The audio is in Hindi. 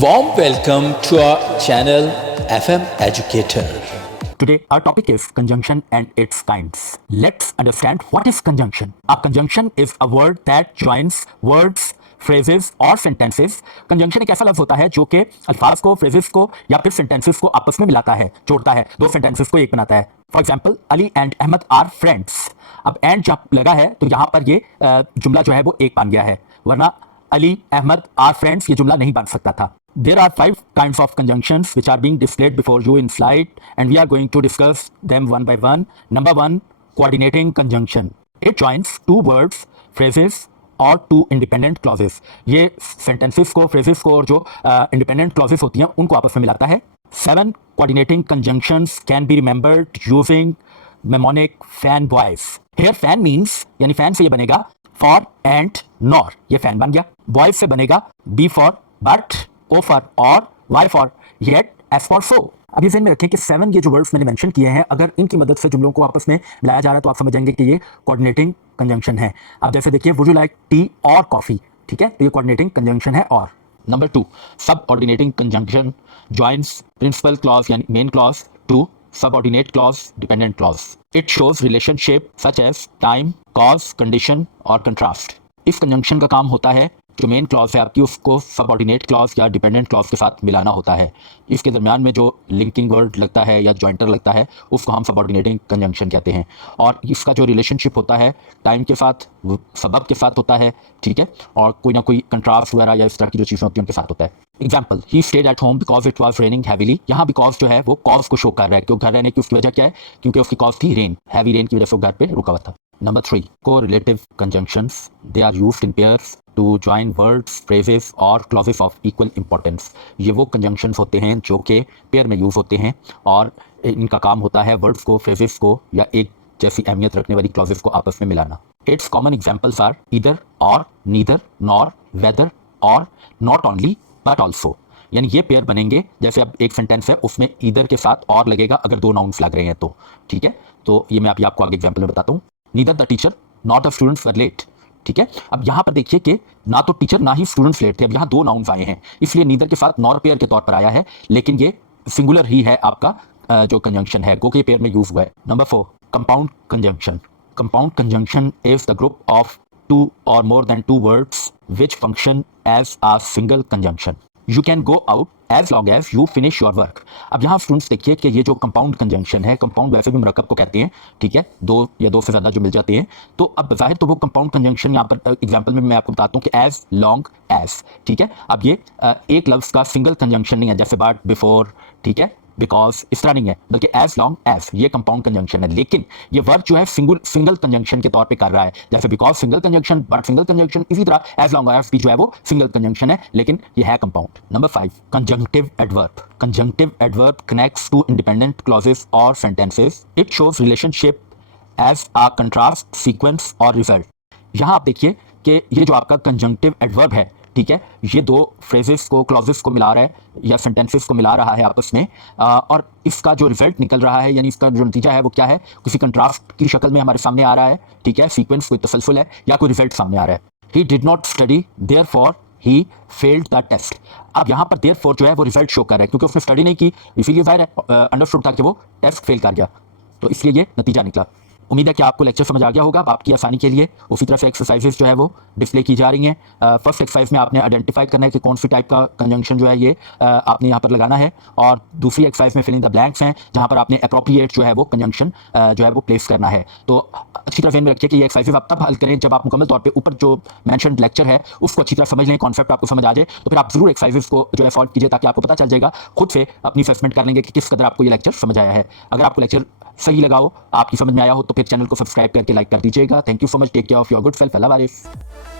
Warm welcome to our channel FM Educator. Today our topic is conjunction and its kinds. Let's understand what is conjunction. A conjunction is a word that joins words, phrases और sentences. Conjunction एक ऐसा लफ्ज होता है जो कि अल्फाज को, phrases को या फिर sentences को आपस में मिलाता है, जोड़ता है, दो sentences को एक बनाता है. For example, Ali and Ahmed are friends. अब एंड जब लगा है तो यहाँ पर ये जुमला जो है वो एक बन गया है, वरना अली अहमद आर फ्रेंड्स ये जुमला नहीं बन सकता था. There are 5 kinds of conjunctions which are being displayed before you in slide, and we are going to discuss them one by one. Number 1, coordinating conjunction. It joins two words, phrases और two independent clauses. ये sentences को, phrases को और जो independent clauses होती हैं उनको आपस में मिलाता है. 7 coordinating conjunctions can be remembered using mnemonic fan voice. Here fan means यानी fan से ये बनेगा for and nor, ये fan बन गया. Voice से बनेगा be for but, O for और Y for yet, S for so. अब ये ध्यान में रखें कि 7 ये जो वर्ड्स मैंने मेंशन किए हैं, अगर इनकी मदद से जुमलों को आपस में मिलाया जा रहा है तो आप समझ जाएंगे कि ये कोऑर्डिनेटिंग कंजंक्शन है. अब जैसे देखिए, वुड यू लाइक टी और कॉफी, ठीक है, तो ये कोऑर्डिनेटिंग कंजंक्शन है. और number 2, subordinating conjunction joins principal clause यानी main clause to subordinate clause, dependent clause. It shows relationship such as time, cause, condition और contrast. इस कंजंक्शन का काम होता है जो मेन क्लॉज है आपकी उसको सबऑर्डिनेट क्लॉज या डिपेंडेंट क्लॉज के साथ मिलाना होता है. इसके दरमियान में जो लिंकिंग वर्ड लगता है या जॉइंटर लगता है उसको हम सबऑर्डिनेटिंग कंजंक्शन कहते हैं. और इसका जो रिलेशनशिप होता है टाइम के साथ, सबब के साथ होता है, ठीक है, और कोई ना कोई कंट्रास्ट वगैरह या इस तरह की जो चीज़ें होती हैं उनके साथ होता है. Example, he stayed at home because it was raining heavily. यहाँ बिकॉज जो है वो कॉज को शो कर रहा है, क्योंकि घर रहने की उसकी वजह क्या है, क्योंकि उसकी कॉज थी रेन, हैवी रेन की वजह से वो घर पे रुका हुआ था. Number 3, correlative conjunctions. They are used in pairs to join words, phrases और clauses of equal importance. ये वो conjunctions होते हैं जो कि पेयर में यूज़ होते हैं और इनका काम होता है वर्ड्स को, phrases को या एक जैसी अहमियत रखने वाली clauses को आपस में मिलाना. Its common examples are either or, neither, nor, whether और not only but also. यानी ये पेयर बनेंगे जैसे अब एक सेंटेंस है उसमें ईदर के साथ और लगेगा अगर दो नाउन्स लग रहे हैं तो, ठीक है. तो ये मैं अभी आपको आगे एग्जाम्पल में बताता हूँ. Neither the teacher not the students were late, ठीक है. अब यहाँ पर देखिए कि ना तो टीचर ना ही स्टूडेंट्स लेट थे. अब यहाँ दो नाउन्स आए हैं इसलिए नीदर के साथ नॉर पेयर के तौर पर आया है, लेकिन ये सिंगुलर ही है आपका जो कंजंक्शन है गो के पेयर में यूज हुआ है. Number 4, compound conjunction. Compound conjunction is the group of 2 or more than 2 words which function as a single conjunction. You can go out as long as you finish your work. अब यहाँ स्टूडेंट्स देखिए कि ये जो कंपाउंड कंजंक्शन है, कंपाउंड वैसे भी मरकब को कहते हैं, ठीक है, दो या दो से ज़्यादा जो मिल जाते हैं. तो अब ज़ाहिर तो वो कंपाउंड कंजंक्शन यहाँ पर एग्जांपल में मैं आपको बताता हूँ कि एज लॉन्ग एज, ठीक है. अब ये एक लफ्ज़ का सिंगल कंजंक्शन नहीं है जैसे बट, बिफोर, ठीक है, बिकॉज, इस तरह नहीं है, बल्कि एज लॉन्ग एज ये कंपाउंड कंजंक्शन है. लेकिन ये वर्ब जो है सिंगल कंजंक्शन के तौर पे कर रहा है, जैसे because single conjunction, but single conjunction, इसी तरह एज लॉन्ग एज भी जो है वो सिंगल कंजंक्शन है, लेकिन ये है compound. Number 5, conjunctive adverb. Conjunctive adverb connects two independent clauses और sentences. It shows relationship as a contrast, sequence और रिजल्ट. यहाँ आप देखिए कि ये जो आपका कंजंक्टिव एडवर्ब है, ठीक है, ये दो फ्रेजेस को, क्लॉजेस को मिला रहा है या सेंटेंसेस को मिला रहा है आपस में, और इसका जो रिजल्ट निकल रहा है यानी इसका जो नतीजा है वो क्या है, किसी कंट्रास्ट की शक्ल में हमारे सामने आ रहा है, ठीक है, सीक्वेंस कोई तसलसल है या कोई रिजल्ट सामने आ रहा है. He did not study therefore he failed the test. अब यहाँ पर देयरफॉर जो है वो रिजल्ट शो कर रहा है क्योंकि उसने स्टडी नहीं की, इसीलिए जाहिर है अंडरस्टूड था कि वो टेस्ट फेल कर गया, तो इसलिए ये नतीजा निकला. उम्मीद है कि आपको लेक्चर समझ आ गया होगा. आपकी आसानी के लिए उसी तरह से एक्सरसाइजेस जो है वो डिस्प्ले की जा रही हैं. फर्स्ट एक्सरसाइज में आपने आइडेंटिफाई करना है कि कौन सी टाइप का कंजंक्शन जो है ये आपने यहाँ पर लगाना है, और दूसरी एक्सरसाइज में फिल इन द ब्लैंक्स हैं जहाँ पर आपने अप्रोप्रिएट जो है वो कंजंक्शन जो है वो प्लेस करना है. तो अच्छी तरह ध्यान में रखिए कि ये एक्सरसाइज आप तब हल करें जब आप मुकम्मल तौर पर ऊपर जो मैंशन लेक्चर है उसको अच्छी तरह समझ लें, कॉन्सेप्ट आपको समझ आ जाए, तो फिर आप जरूर एक्सरसाइजेस को जो है सॉल्व कीजिए ताकि आपको पता चल जाएगा, खुद से अपनी असेसमेंट कर लेंगे कि किस कदर आपको ये लेक्चर समझ आया है. अगर आपको लेक्चर सही लगा हो, आपकी समझ में आया हो, तो फिर चैनल को सब्सक्राइब करके लाइक कर दीजिएगा. Thank you so much. Take care of your good self. अल्लाह हाफिज़.